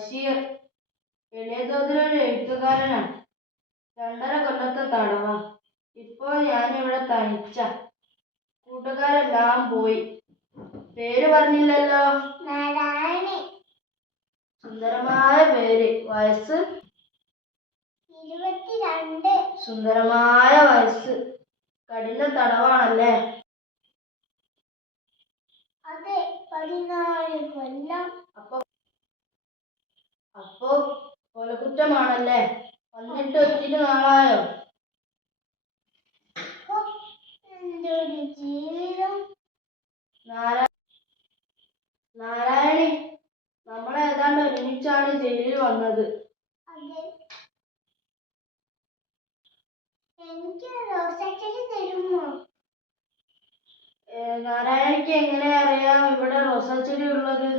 ബഷീർ വലിയ തോതിലൊരു എഴുത്തുകാരനാണ്. 2.5 കൊല്ലത്തെ തടവാ. ഇപ്പോൾ ഞാനിവിടെ തനിച്ച. കൂട്ടുകാരെല്ലാം പോയി. പേര് പറഞ്ഞില്ലല്ലോ. നാരായണി. സുന്ദരമായ പേര്. വയസ്സ്? 22. സുന്ദരമായ വയസ്സ്. കഠിന തടവാണല്ലേ? അതെ, 14 കൊല്ലം. അപ്പോ കൊലകുറ്റമാണല്ലേ? വന്നിട്ട് ഒത്തിരി നാളായോ? എന്തൊരു ജീവിതം. നാരായണി, നമ്മൾ ഏതാണ്ട് ഒരുമിച്ചാണ് ജയിലിൽ വന്നത്. അതെ. എനിക്ക് റോസാച്ചെടി തരുമോ? നാരായണിക്ക് എങ്ങനെ അറിയാം ഇവിടെ റോസാച്ചെടി ഉള്ളത്?